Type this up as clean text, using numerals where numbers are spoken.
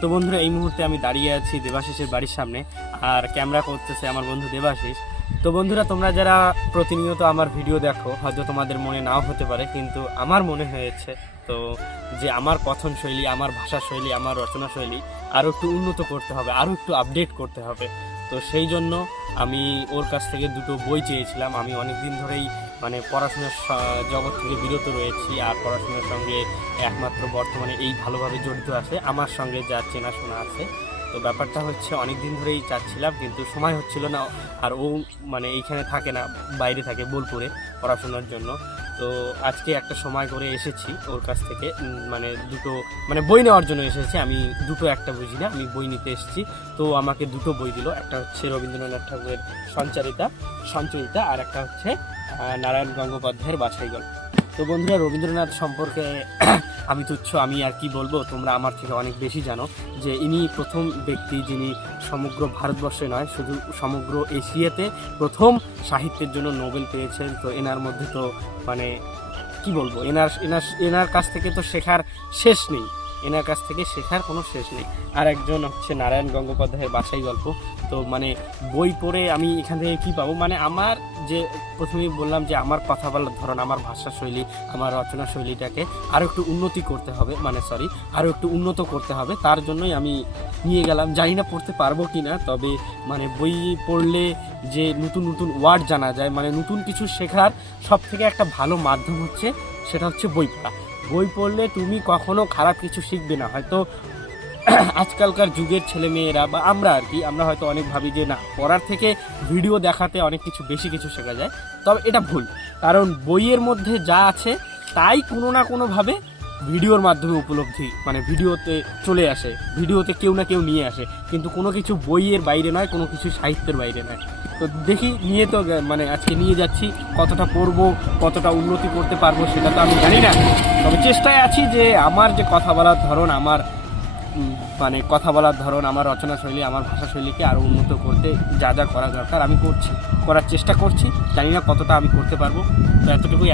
তো বন্ধুরা, এই মুহূর্তে আমি দাঁড়িয়ে আছি দেবাশিসের বাড়ির সামনে, আর ক্যামেরা করতেছে আমার বন্ধু দেবাশিস। তো বন্ধুরা, তোমরা যারা প্রতিনিয়ত আমার ভিডিও দেখো, হয়তো তোমাদের মনে নাও হতে পারে, কিন্তু আমার মনে হয়েছে তো যে আমার কথন শৈলী, আমার ভাষা শৈলী, আমার রচনা শৈলী আরও একটু উন্নত করতে হবে, আরও একটু আপডেট করতে হবে। তো সেই জন্য আমি ওর কাছ থেকে দুটো বই চেয়েছিলাম। আমি অনেক দিন ধরেই মানে পড়াশোনার জগৎ থেকে বিরত রয়েছি, আর পড়াশোনার সঙ্গে একমাত্র বর্তমানে এই ভালোভাবে জড়িত আছে আমার সঙ্গে যা চেনাশোনা আছে। তো ব্যাপারটা হচ্ছে অনেক দিন ধরেই চাচ্ছিলাম, কিন্তু সময় হচ্ছিল না। আর ও মানে এইখানে থাকে না, বাইরে থাকে বোলপুরে পড়াশোনার জন্য। তো আজকে একটা সময় করে এসেছি ওর কাছ থেকে, মানে দুটো মানে বই নেওয়ার জন্য এসেছি। আমি দুটো একটা বুঝি না, আমি বই নিতে এসেছি। তো আমাকে দুটো বই দিল, একটা হচ্ছে রবীন্দ্রনাথ ঠাকুরের সঞ্চয়িতা, আর একটা হচ্ছে নারায়ণ গঙ্গোপাধ্যায়ের বাছাই গল্প। তো বন্ধুরা, রবীন্দ্রনাথ সম্পর্কে আমি তুচ্ছ, আমি আর কি বলবো, তোমরা আমার থেকে অনেক বেশি জানো যে ইনি প্রথম ব্যক্তি যিনি সমগ্র ভারতবর্ষে নয়, শুধু সমগ্র এশিয়াতে প্রথম সাহিত্যের জন্য নোবেল পেয়েছেন। তো এনার মধ্যে তো মানে কি বলবো, এনার কাছ থেকে তো শেখার শেষ নেই, এনার কাছ থেকে শেখার কোনো শেষ নেই। আর একজন হচ্ছে নারায়ণ গঙ্গোপাধ্যায়ের বাছাই গল্প। তো মানে বই পড়ে আমি এখান থেকে কী পাবো, মানে আমার যে প্রথমেই বললাম যে আমার কথা বলার ধরন, আমার ভাষা শৈলী, আমার রচনা শৈলীটাকে আরও একটু উন্নতি করতে হবে, আরও একটু উন্নত করতে হবে। তার জন্যই আমি নিয়ে গেলাম। জানি না পড়তে পারবো কি না, তবে মানে বই পড়লে যে নতুন নতুন ওয়ার্ড জানা যায়, মানে নতুন কিছু শেখার সব থেকে একটা ভালো মাধ্যম হচ্ছে, সেটা হচ্ছে বই পড়া। বই পড়লে তুমি কখনো খারাপ কিছু শিখবে না। হয়তো আজকালকার যুগের ছেলেমেয়েরা বা আমরা আর কি, আমরা হয়তো অনেক ভাবি যে না, পড়ার থেকে ভিডিও দেখাতে অনেক কিছু বেশি কিছু শেখা যায়। তবে এটা ভুল, কারণ বইয়ের মধ্যে যা আছে তাই কোনো না কোনোভাবে ভিডিওর মাধ্যমে উপলব্ধি, মানে ভিডিওতে চলে আসে, ভিডিওতে কেউ না কেউ নিয়ে আসে। কিন্তু কোনো কিছু বইয়ের বাইরে নয়, কোনো কিছু সাহিত্যের বাইরে নয়। তো দেখি, নিয়ে তো মানে আজকে নিয়ে যাচ্ছি, কতটা পড়বো, কতটা উন্নতি করতে পারবো সেটা তো আমি জানি না। তবে চেষ্টায় আছি যে আমার যে কথা বলার ধরন, আমার মানে কথা বলার ধরন, আমার রচনা শৈলী, আমার ভাষা শৈলীকে আরও উন্নত করতে যা যা করা দরকার আমি করার চেষ্টা করছি। জানি না কতটা আমি করতে পারবো, তো এতটুকুই।